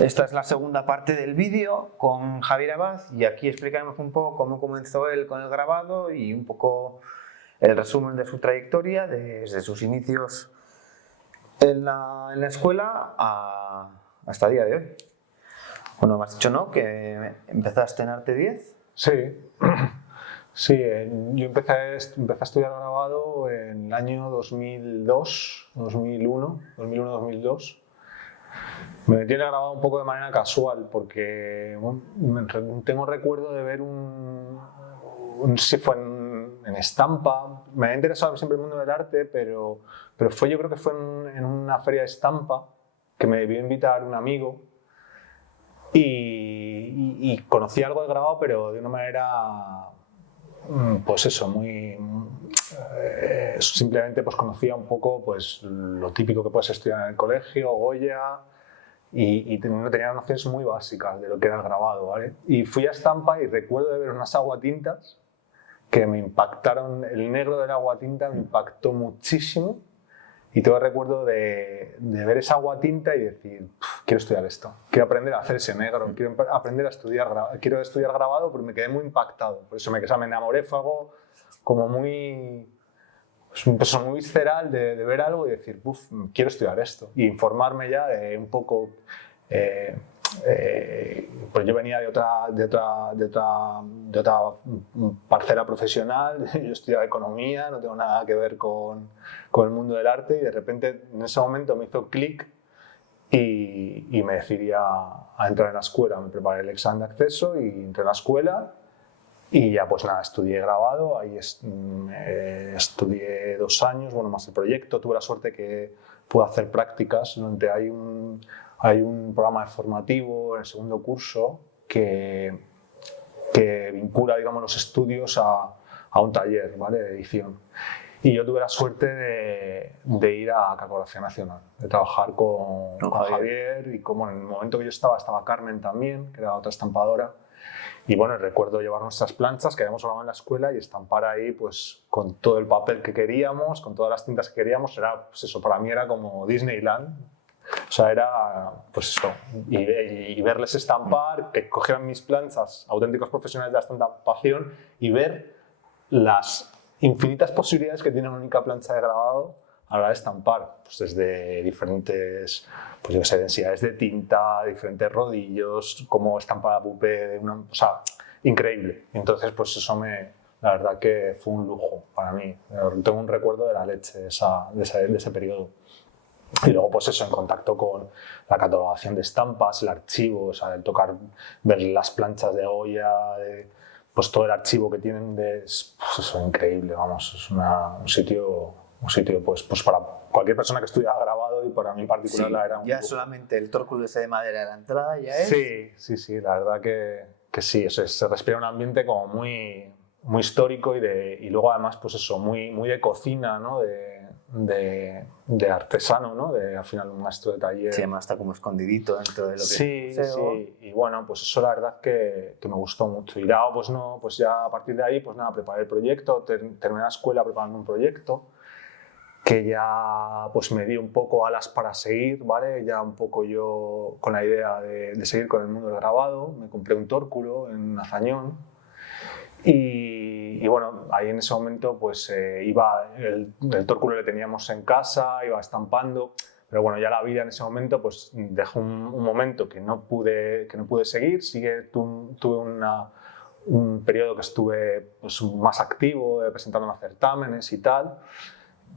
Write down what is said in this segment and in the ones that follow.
Esta es la segunda parte del vídeo con Javier Abad y aquí explicaremos un poco cómo comenzó él con el grabado y un poco el resumen de su trayectoria desde sus inicios en la escuela hasta el día de hoy. Bueno, me has dicho, ¿no?, que empezaste en Arte 10. Sí, sí, yo empecé a estudiar grabado en el año 2002, 2001-2002. Me metí en el grabado un poco de manera casual porque bueno, tengo recuerdo de ver si fue en estampa. Me había interesado siempre el mundo del arte, pero yo creo que fue en una feria de estampa que me debió invitar un amigo y conocí algo de grabado, pero de una manera, pues eso, simplemente pues conocía un poco pues lo típico que puedes estudiar en el colegio, Goya, y tenía nociones muy básicas de lo que era el grabado, ¿vale? Y fui a estampa y recuerdo de ver unas aguatintas que me impactaron. El negro del aguatinta me impactó muchísimo y tengo recuerdo de ver esa aguatinta y decir, quiero estudiar esto, quiero aprender a hacer ese negro, quiero aprender a quiero estudiar grabado, pero me quedé muy impactado. Por eso me enamoré, fue algo como muy visceral de ver algo y decir, quiero estudiar esto y informarme ya de un poco. Pues yo venía de otra parcela profesional. Yo estudiaba economía, no tengo nada que ver con el mundo del arte, y de repente en ese momento me hizo clic y me decidí a entrar en la escuela. Me preparé el examen de acceso y entré en la escuela. Y ya pues nada, estudié grabado, ahí estudié 2 años, bueno, más el proyecto. Tuve la suerte que pude hacer prácticas, donde hay un programa formativo en el segundo curso que vincula, digamos, los estudios a un taller, ¿vale?, de edición. Y yo tuve la suerte de ir a Cacografía Nacional, de trabajar con Javier, y como en el momento que yo estaba Carmen también, que era otra estampadora. Y bueno, recuerdo llevar nuestras planchas que habíamos grabado en la escuela y estampar ahí pues con todo el papel que queríamos, con todas las tintas que queríamos. Era, pues eso, para mí era como Disneyland. O sea, era pues eso, y verles estampar, que cogieran mis planchas, auténticos profesionales de la estampación, y ver las infinitas posibilidades que tiene una única plancha de grabado a la hora de estampar, pues desde diferentes, pues yo sé, densidades de tinta, diferentes rodillos, cómo estampar la pupé, o sea, increíble. Entonces, pues eso la verdad que fue un lujo para mí. Tengo un recuerdo de la leche de ese periodo. Y luego, pues eso, en contacto con la catalogación de estampas, el archivo, o sea, el ver las planchas de Goya, pues todo el archivo que tienen, pues eso es increíble, vamos, es un sitio pues para cualquier persona que estudia grabado, y para mí en particular Sí, la era ya solamente el tórculo ese de madera de la entrada ya es... Sí, la verdad que sí, se respira un ambiente como muy histórico y luego además pues eso, muy de cocina, ¿no?, de artesano, ¿no?, al final un maestro de taller. Sí, además está como escondidito dentro de lo que sí, y bueno, pues eso la verdad que me gustó mucho. Y luego pues ya a partir de ahí, pues nada, preparé el proyecto, terminé la escuela preparando un proyecto que ya pues me di un poco alas para seguir, ¿vale? Ya un poco yo con la idea de seguir con el mundo del grabado. Me compré un tórculo en Azañón y bueno, ahí en ese momento pues el tórculo le teníamos en casa, iba estampando, pero bueno, ya la vida en ese momento pues dejó un momento que no pude seguir. Tuve un periodo que estuve pues más activo, presentándome a certámenes y tal.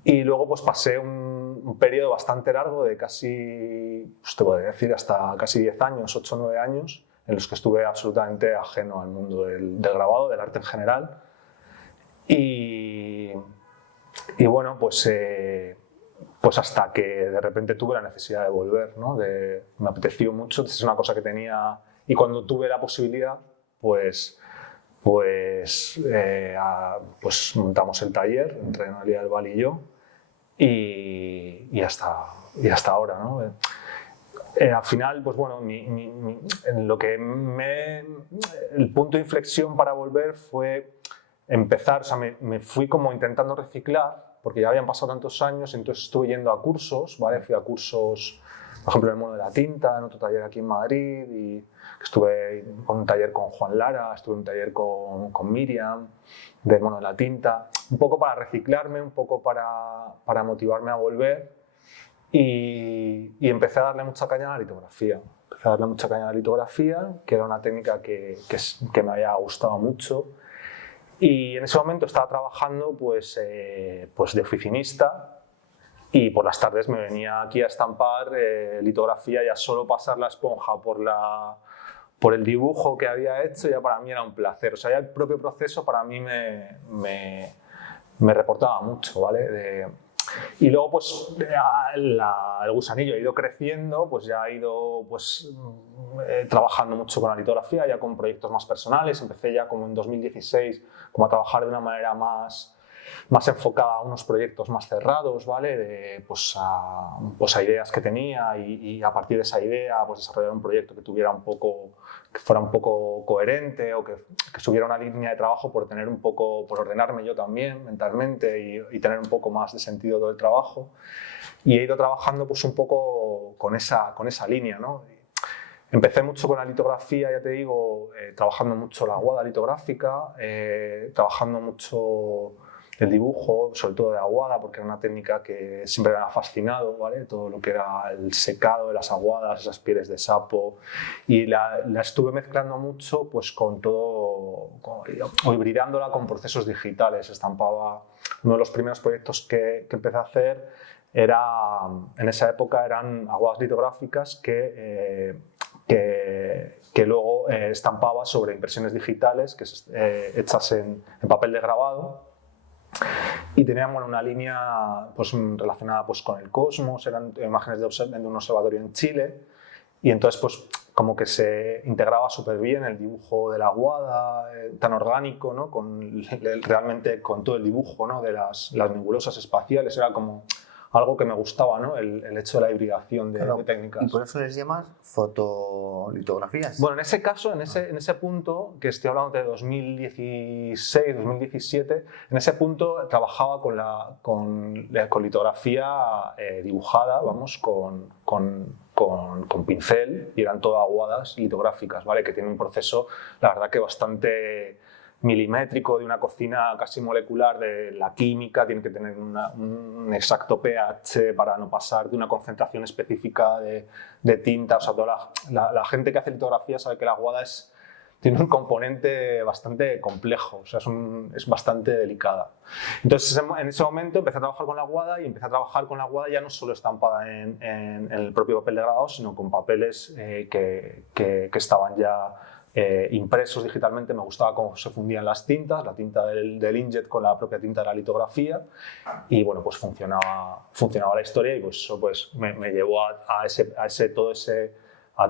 Y luego pues pasé un periodo bastante largo de casi, pues te podría decir, hasta casi 10 años, 8 o 9 años, en los que estuve absolutamente ajeno al mundo del grabado, del arte en general. Y bueno, pues hasta que de repente tuve la necesidad de volver, ¿no? Me apeteció mucho, es una cosa que tenía, y cuando tuve la posibilidad, pues montamos el taller entre Noelia del Val y yo, y hasta ahora, ¿no? Al final, pues bueno, el punto de inflexión para volver fue empezar, o sea, me fui como intentando reciclar, porque ya habían pasado tantos años. Entonces estuve yendo a cursos, ¿vale? Fui a cursos por ejemplo, en el mono de la tinta, en otro taller aquí en Madrid, y estuve con un taller con Juan Lara, estuve en un taller con Miriam, del mono de la tinta, un poco para reciclarme, un poco para motivarme a volver, y empecé a darle mucha caña a la litografía. Empecé a darle mucha caña a la litografía, que era una técnica que me había gustado mucho. Y en ese momento estaba trabajando pues de oficinista, y por las tardes me venía aquí a estampar litografía, y a solo pasar la esponja por el dibujo que había hecho, ya para mí era un placer. O sea, ya el propio proceso para mí me reportaba mucho, ¿vale? Y luego pues el gusanillo ha ido creciendo, pues ya he ido pues, trabajando mucho con la litografía, ya con proyectos más personales. Empecé ya como en 2016 como a trabajar de una manera más enfocada a unos proyectos más cerrados, ¿vale? Pues a ideas que tenía, y a partir de esa idea pues desarrollar un proyecto que fuera un poco coherente, o que subiera una línea de trabajo, por ordenarme yo también mentalmente, y tener un poco más de sentido todo el trabajo. Y he ido trabajando pues un poco con esa línea, ¿no? Empecé mucho con la litografía, ya te digo, trabajando mucho la aguada litográfica, trabajando mucho el dibujo, sobre todo de aguada, porque era una técnica que siempre me ha fascinado, ¿vale? Todo lo que era el secado de las aguadas, esas pieles de sapo, y la estuve mezclando mucho pues con todo, o hibridándola con procesos digitales. Estampaba, uno de los primeros proyectos que empecé a hacer en esa época eran aguadas litográficas que luego estampaba sobre impresiones digitales hechas en papel de grabado. Y tenían una línea pues, relacionada pues, con el cosmos, eran imágenes de un observatorio en Chile, y entonces pues, como que se integraba súper bien el dibujo de la aguada, tan orgánico, ¿no? Realmente con todo el dibujo, ¿no? De las nebulosas espaciales. Era como algo que me gustaba, ¿no? El hecho de la hibridación de técnicas. ¿Y por eso les llamas fotolitografías? Bueno, en ese caso, en ese punto, que estoy hablando de 2016, 2017, en ese punto trabajaba con litografía dibujada, vamos, con pincel, y eran todas aguadas litográficas, ¿vale? Que tiene un proceso, la verdad, que bastante milimétrico, de una cocina casi molecular de la química. Tiene que tener un exacto pH para no pasar de una concentración específica de tinta. O sea, toda la gente que hace litografía sabe que la aguada tiene un componente bastante complejo, o sea, es bastante delicada. Entonces, en ese momento empecé a trabajar con la aguada, y empecé a trabajar con la aguada ya no solo estampada en el propio papel de grabado, sino con papeles que estaban ya impresos digitalmente. Me gustaba cómo se fundían las tintas, la tinta del inkjet con la propia tinta de la litografía, y bueno, pues funcionaba la historia, y pues eso pues me llevó a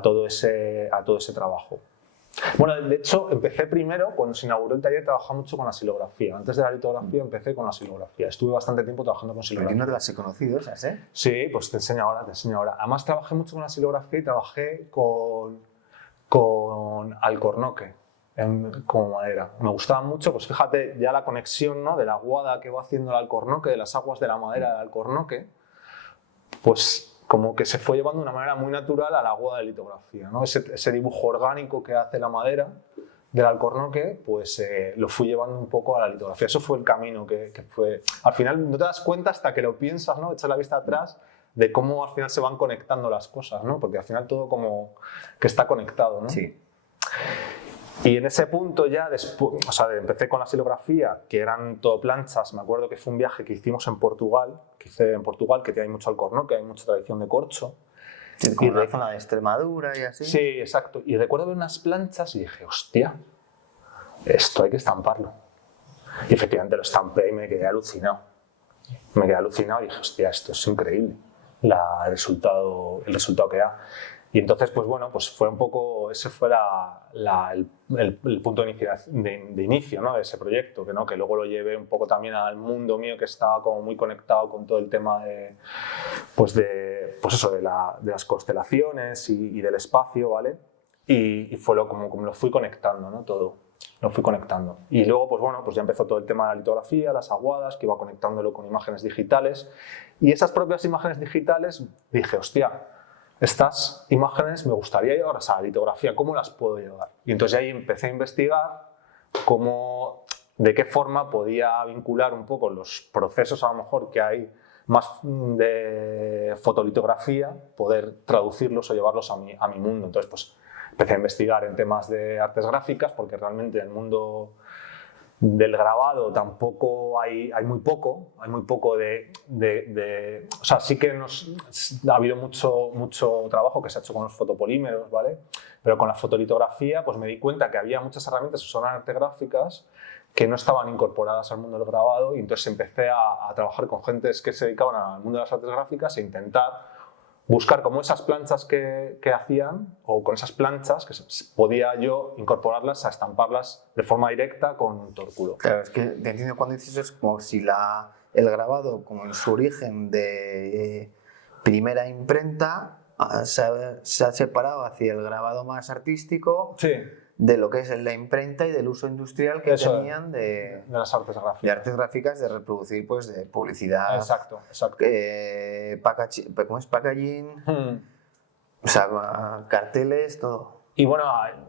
todo ese trabajo. Bueno, de hecho, empecé primero, cuando se inauguró el taller, trabajaba mucho con la silografía. Antes de la litografía empecé con la silografía. Estuve bastante tiempo trabajando con silografía. ¿Por qué no te las he conocido esas, eh? Sí, pues te enseño ahora. Además, trabajé mucho con la silografía, y trabajé con alcornoque como madera. Me gustaba mucho, pues fíjate, ya la conexión, ¿no? De la aguada que va haciendo el alcornoque, de las aguas de la madera del alcornoque, pues como que se fue llevando de una manera muy natural a la aguada de litografía, ¿no? Ese dibujo orgánico que hace la madera del alcornoque, pues lo fui llevando un poco a la litografía. Eso fue el camino que fue. Al final no te das cuenta hasta que lo piensas, ¿no? Echas la vista atrás, de cómo al final se van conectando las cosas, ¿no? Porque al final todo como que está conectado, ¿no? Sí. Y en ese punto ya, después, o sea, empecé con la silografía, que eran todo planchas. Me acuerdo que fue un viaje que hicimos en Portugal, que hay mucho alcornoque, hay mucha tradición de corcho. Sí, como la zona de Extremadura y así. Sí, exacto. Y recuerdo ver unas planchas y dije, hostia, esto hay que estamparlo. Y efectivamente lo estampé y me quedé alucinado. Y dije, hostia, esto es increíble, el resultado que da. Y entonces, pues bueno, pues fue un poco, ese fue el punto de inicio, ¿no? De ese proyecto, que luego lo llevé un poco también al mundo mío, que estaba como muy conectado con todo el tema de las constelaciones y del espacio, ¿vale? Y fue como lo fui conectando, ¿no? Todo. Lo fui conectando. Y luego, pues bueno, pues ya empezó todo el tema de la litografía, las aguadas, que iba conectándolo con imágenes digitales. Y esas propias imágenes digitales dije, hostia, estas imágenes me gustaría llevarlas a la litografía, ¿cómo las puedo llevar? Y entonces ahí empecé a investigar de qué forma podía vincular un poco los procesos a lo mejor que hay más de fotolitografía, poder traducirlos o llevarlos a mi mundo. Entonces pues empecé a investigar en temas de artes gráficas, porque realmente en el mundo del grabado tampoco hay muy poco o sea, sí que ha habido mucho trabajo que se ha hecho con los fotopolímeros, ¿vale? Pero con la fotolitografía pues me di cuenta que había muchas herramientas que son artes gráficas que no estaban incorporadas al mundo del grabado, y entonces empecé a trabajar con gentes que se dedicaban al mundo de las artes gráficas e intentar buscar como esas planchas que hacían, o con esas planchas que podía yo incorporarlas a estamparlas de forma directa con un tórculo. Claro, es que te entiendo cuando dices eso, es como si el grabado, como en su origen de primera imprenta, se ha separado hacia el grabado más artístico. Sí. De lo que es la imprenta y del uso industrial que tenían de las artes gráficas. De artes gráficas, de reproducir pues de publicidad. Exacto. ¿Cómo es? Packaging, o sea, carteles, todo. Y bueno,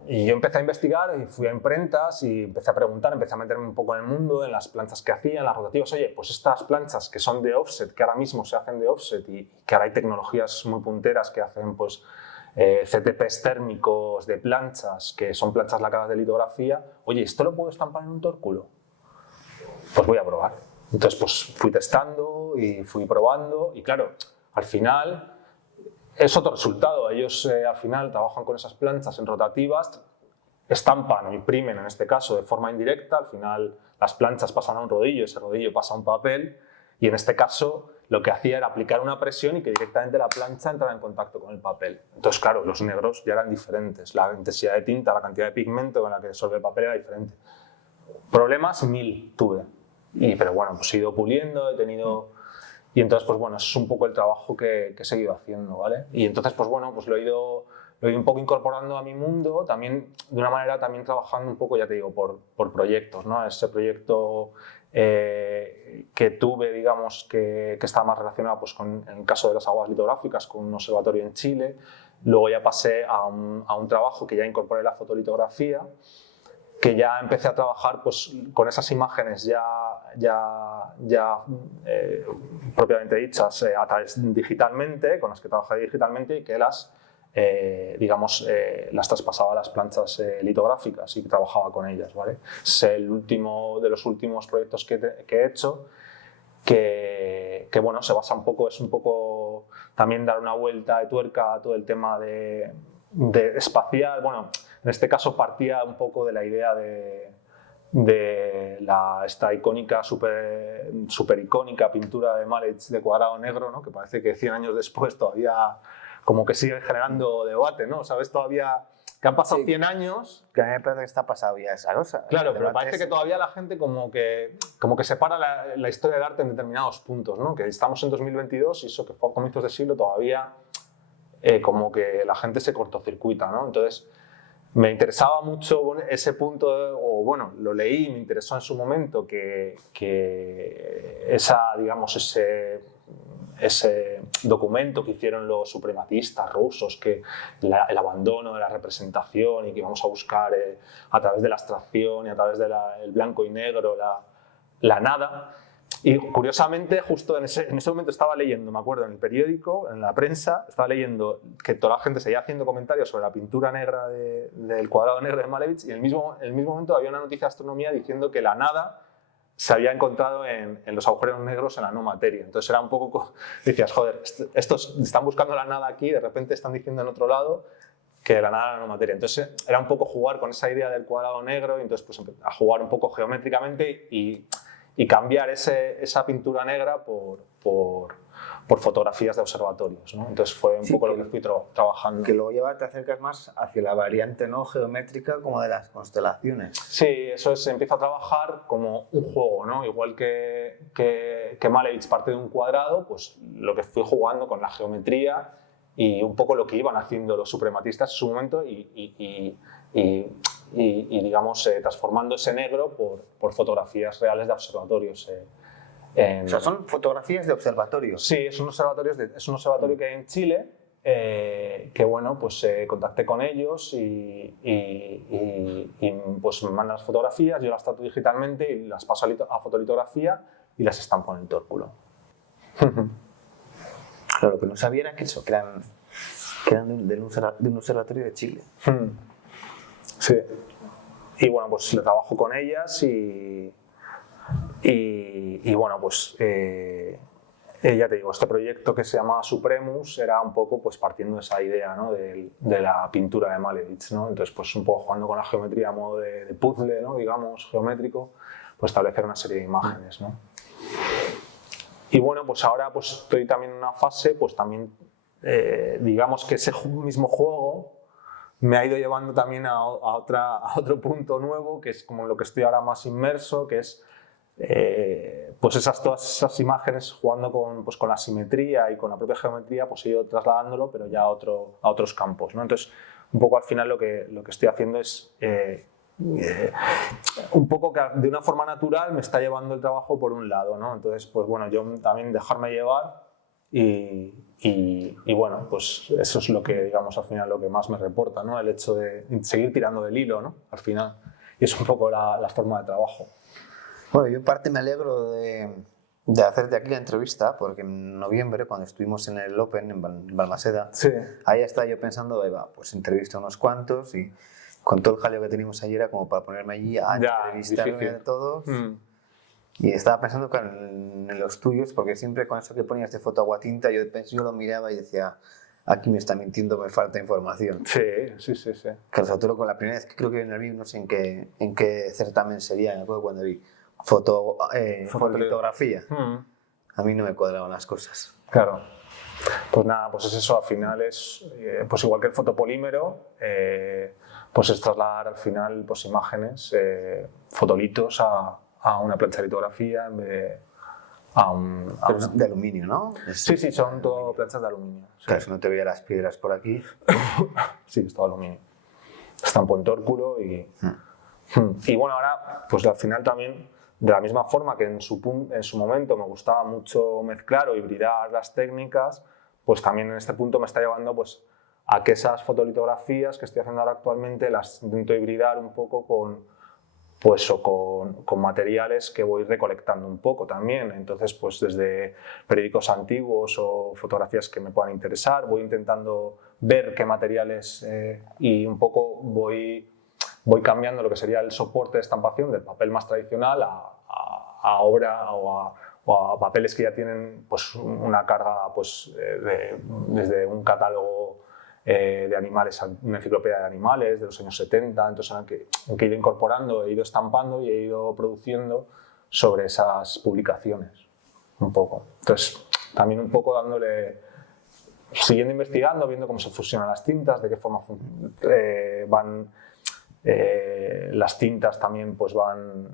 y yo empecé a investigar y fui a imprentas y empecé a preguntar, empecé a meterme un poco en el mundo, en las planchas que hacían, las rotativas. Oye, pues estas planchas que son de offset, que ahora mismo se hacen de offset y que ahora hay tecnologías muy punteras que hacen pues CTPs térmicos de planchas, que son planchas lacadas de litografía. Oye, ¿esto lo puedo estampar en un tórculo? Pues voy a probar. Entonces pues fui testando y fui probando, y claro, al final es otro resultado. Ellos al final trabajan con esas planchas en rotativas, estampan o imprimen en este caso de forma indirecta. Al final las planchas pasan a un rodillo, ese rodillo pasa a un papel, y en este caso lo que hacía era aplicar una presión y que directamente la plancha entrara en contacto con el papel. Entonces, claro, los negros ya eran diferentes. La intensidad de tinta, la cantidad de pigmento con la que disolve el papel era diferente. Problemas 1000 tuve. Pero bueno, pues he ido puliendo, he tenido... Y entonces, pues bueno, eso es un poco el trabajo que he seguido haciendo, ¿vale? Y entonces, pues bueno, pues lo he ido un poco incorporando a mi mundo, también de una manera también trabajando un poco, ya te digo, por proyectos, ¿no? Ese proyecto que tuve, digamos, que estaba más relacionado pues, en el caso de las aguas litográficas, con un observatorio en Chile. Luego ya pasé a un trabajo que ya incorporé la fotolitografía, que ya empecé a trabajar pues, con esas imágenes ya propiamente dichas a través digitalmente, con las que trabajé digitalmente, y que las traspasaba a las planchas litográficas y trabajaba con ellas, ¿vale? Es el último de los últimos proyectos que he hecho, que bueno, se basa es un poco también dar una vuelta de tuerca a todo el tema de espacial. Bueno, en este caso partía un poco de la idea de esta icónica, super icónica pintura de Malevich de cuadrado negro, ¿no? Que parece que 100 años después todavía como que sigue generando debate, ¿no? ¿Sabes? Todavía que han pasado 100 años... Que a mí me parece que está pasado ya esa cosa. Claro, pero parece que todavía la gente como que separa la historia del arte en determinados puntos, ¿no? Que estamos en 2022 y eso que fue a comienzos de siglo todavía como que la gente se cortocircuita, ¿no? Entonces me interesaba mucho ese punto, o bueno, lo leí, me interesó en su momento que ese documento que hicieron los supremacistas rusos, que el abandono de la representación y que vamos a buscar a través de la abstracción y a través del blanco y negro la nada. Y curiosamente, justo en ese momento estaba leyendo, me acuerdo, en el periódico, en la prensa, estaba leyendo que toda la gente seguía haciendo comentarios sobre la pintura negra del cuadrado negro de Malevich, y en el mismo momento había una noticia de astronomía diciendo que la nada se había encontrado en los agujeros negros en la no materia. Entonces era un poco... Decías, joder, estos están buscando la nada aquí, de repente están diciendo en otro lado que la nada era la no materia. Entonces era un poco jugar con esa idea del cuadrado negro, y entonces pues a jugar un poco geométricamente y cambiar esa pintura negra por fotografías de observatorios, ¿no? Entonces fue un poco lo que fui trabajando. Que luego te acercas más hacia la variante no geométrica como de las constelaciones. Sí, eso es, empieza a trabajar como un juego, ¿no? Igual que Malevich parte de un cuadrado, pues lo que fui jugando con la geometría y un poco lo que iban haciendo los suprematistas en su momento y digamos, transformando ese negro por fotografías reales de observatorios. O sea, son fotografías de observatorios. Sí, es un observatorio que hay en Chile, que bueno, pues contacté con ellos y pues me mandan las fotografías, yo las trato digitalmente y las paso a fotolitografía y las estampo en el tórculo. Claro, lo que no sabía era que eso, que eran de un observatorio de Chile. Sí. Y bueno, pues le trabajo con ellas y bueno, pues ya te digo, este proyecto que se llama Supremus era un poco pues partiendo de esa idea, ¿no? de la pintura de Malevich, ¿no? Entonces pues un poco jugando con la geometría a modo de puzzle, ¿no? Digamos, geométrico, pues establecer una serie de imágenes, ¿no? Y bueno, pues ahora pues estoy también en una fase, pues también digamos que ese mismo juego me ha ido llevando también a otro punto nuevo, que es como lo que estoy ahora más inmerso, que es pues todas esas imágenes jugando con la simetría y con la propia geometría, pues he ido trasladándolo, pero ya a otros campos, ¿no? Entonces, un poco al final lo que estoy haciendo es un poco que de una forma natural me está llevando el trabajo por un lado, ¿no? Entonces, pues bueno, yo también dejarme llevar y bueno, pues eso es lo que, digamos, al final lo que más me reporta, ¿no? El hecho de seguir tirando del hilo, ¿no? Al final. Y es un poco la forma de trabajo. Bueno, yo en parte me alegro de hacerte aquí la entrevista, porque en noviembre, cuando estuvimos en el Open en Balmaseda, Sí. ahí estaba yo pensando, pues entrevisto a unos cuantos y con todo el jaleo que teníamos ayer era como para ponerme allí a entrevistarme a todos. Y estaba pensando en los tuyos, porque siempre con eso que ponías de foto aguatinta, yo lo miraba y decía, aquí me está mintiendo, me falta información. Sí. Claro, sobre todo con la primera vez que creo que vi, no sé en qué certamen sería, me acuerdo cuando vi fotolitografía. A mí no me cuadraban las cosas. Claro. Pues nada, pues es eso, al final es, pues igual que el fotopolímero, pues es trasladar al final pues imágenes, fotolitos a una plancha de litografía en vez de Pero es de aluminio, ¿no? Sí, son todo planchas de aluminio. Sí. Claro, si no te veía las piedras por aquí. Sí, es todo aluminio. Estampo en tórculo y bueno, ahora pues al final también, de la misma forma que en su momento me gustaba mucho mezclar o hibridar las técnicas, pues también en este punto me está llevando pues a que esas fotolitografías que estoy haciendo ahora actualmente las intento hibridar un poco con materiales que voy recolectando un poco también. Entonces, pues desde periódicos antiguos o fotografías que me puedan interesar, voy intentando ver qué materiales y un poco voy cambiando lo que sería el soporte de estampación del papel más tradicional a obra o a papeles que ya tienen pues una carga pues desde un catálogo de animales, una enciclopedia de animales de los años 70, entonces en que he ido incorporando, he ido estampando y he ido produciendo sobre esas publicaciones, un poco. Entonces, también un poco siguiendo investigando, viendo cómo se fusionan las tintas, de qué forma van las tintas también pues van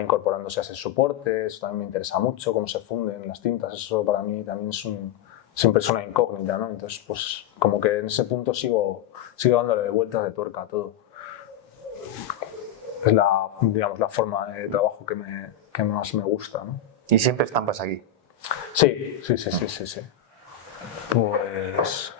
incorporándose a ese soporte, eso también me interesa mucho, cómo se funden las tintas, eso para mí también siempre es una incógnita, ¿no? Entonces, pues como que en ese punto sigo dándole vueltas de tuerca a todo. Es digamos, la forma de trabajo que más me gusta, ¿no? ¿Y siempre estampas aquí? Sí. Pues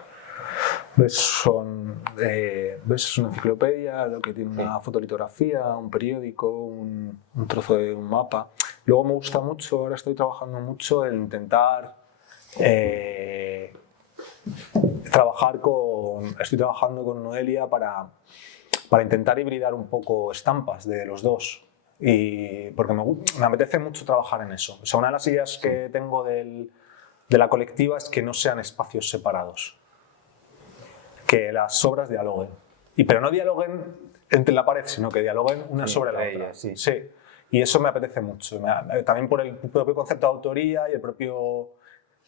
ves una enciclopedia, lo que tiene una fotolitografía, un periódico, un trozo de un mapa. Luego me gusta mucho, ahora estoy trabajando mucho en intentar estoy trabajando con Noelia para intentar hibridar un poco estampas de los dos. Y porque me apetece mucho trabajar en eso. O sea, una de las ideas que tengo de la colectiva es que no sean espacios separados, que las obras dialoguen. Pero no dialoguen entre la pared, sino que dialoguen una sobre la otra. Sí. Y eso me apetece mucho. También por el propio concepto de autoría y el propio...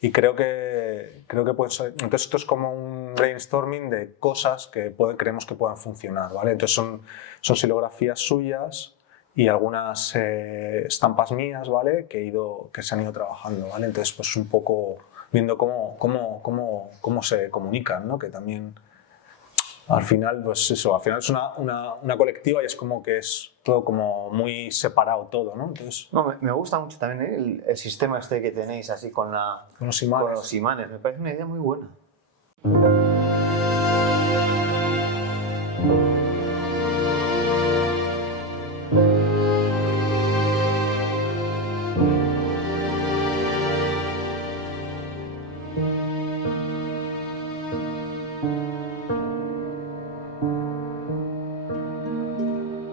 Y creo que puede ser... Entonces esto es como un brainstorming de cosas que creemos que puedan funcionar, ¿vale? Entonces son silografías suyas y algunas estampas mías, ¿vale? Que se han ido trabajando, ¿vale? Entonces pues un poco viendo cómo se comunican, ¿no? Que también al final pues eso, al final es una colectiva y es como que es todo como muy separado todo, ¿no? Entonces, no, me gusta mucho también el sistema este que tenéis así con los imanes. Me parece una idea muy buena. Adiós.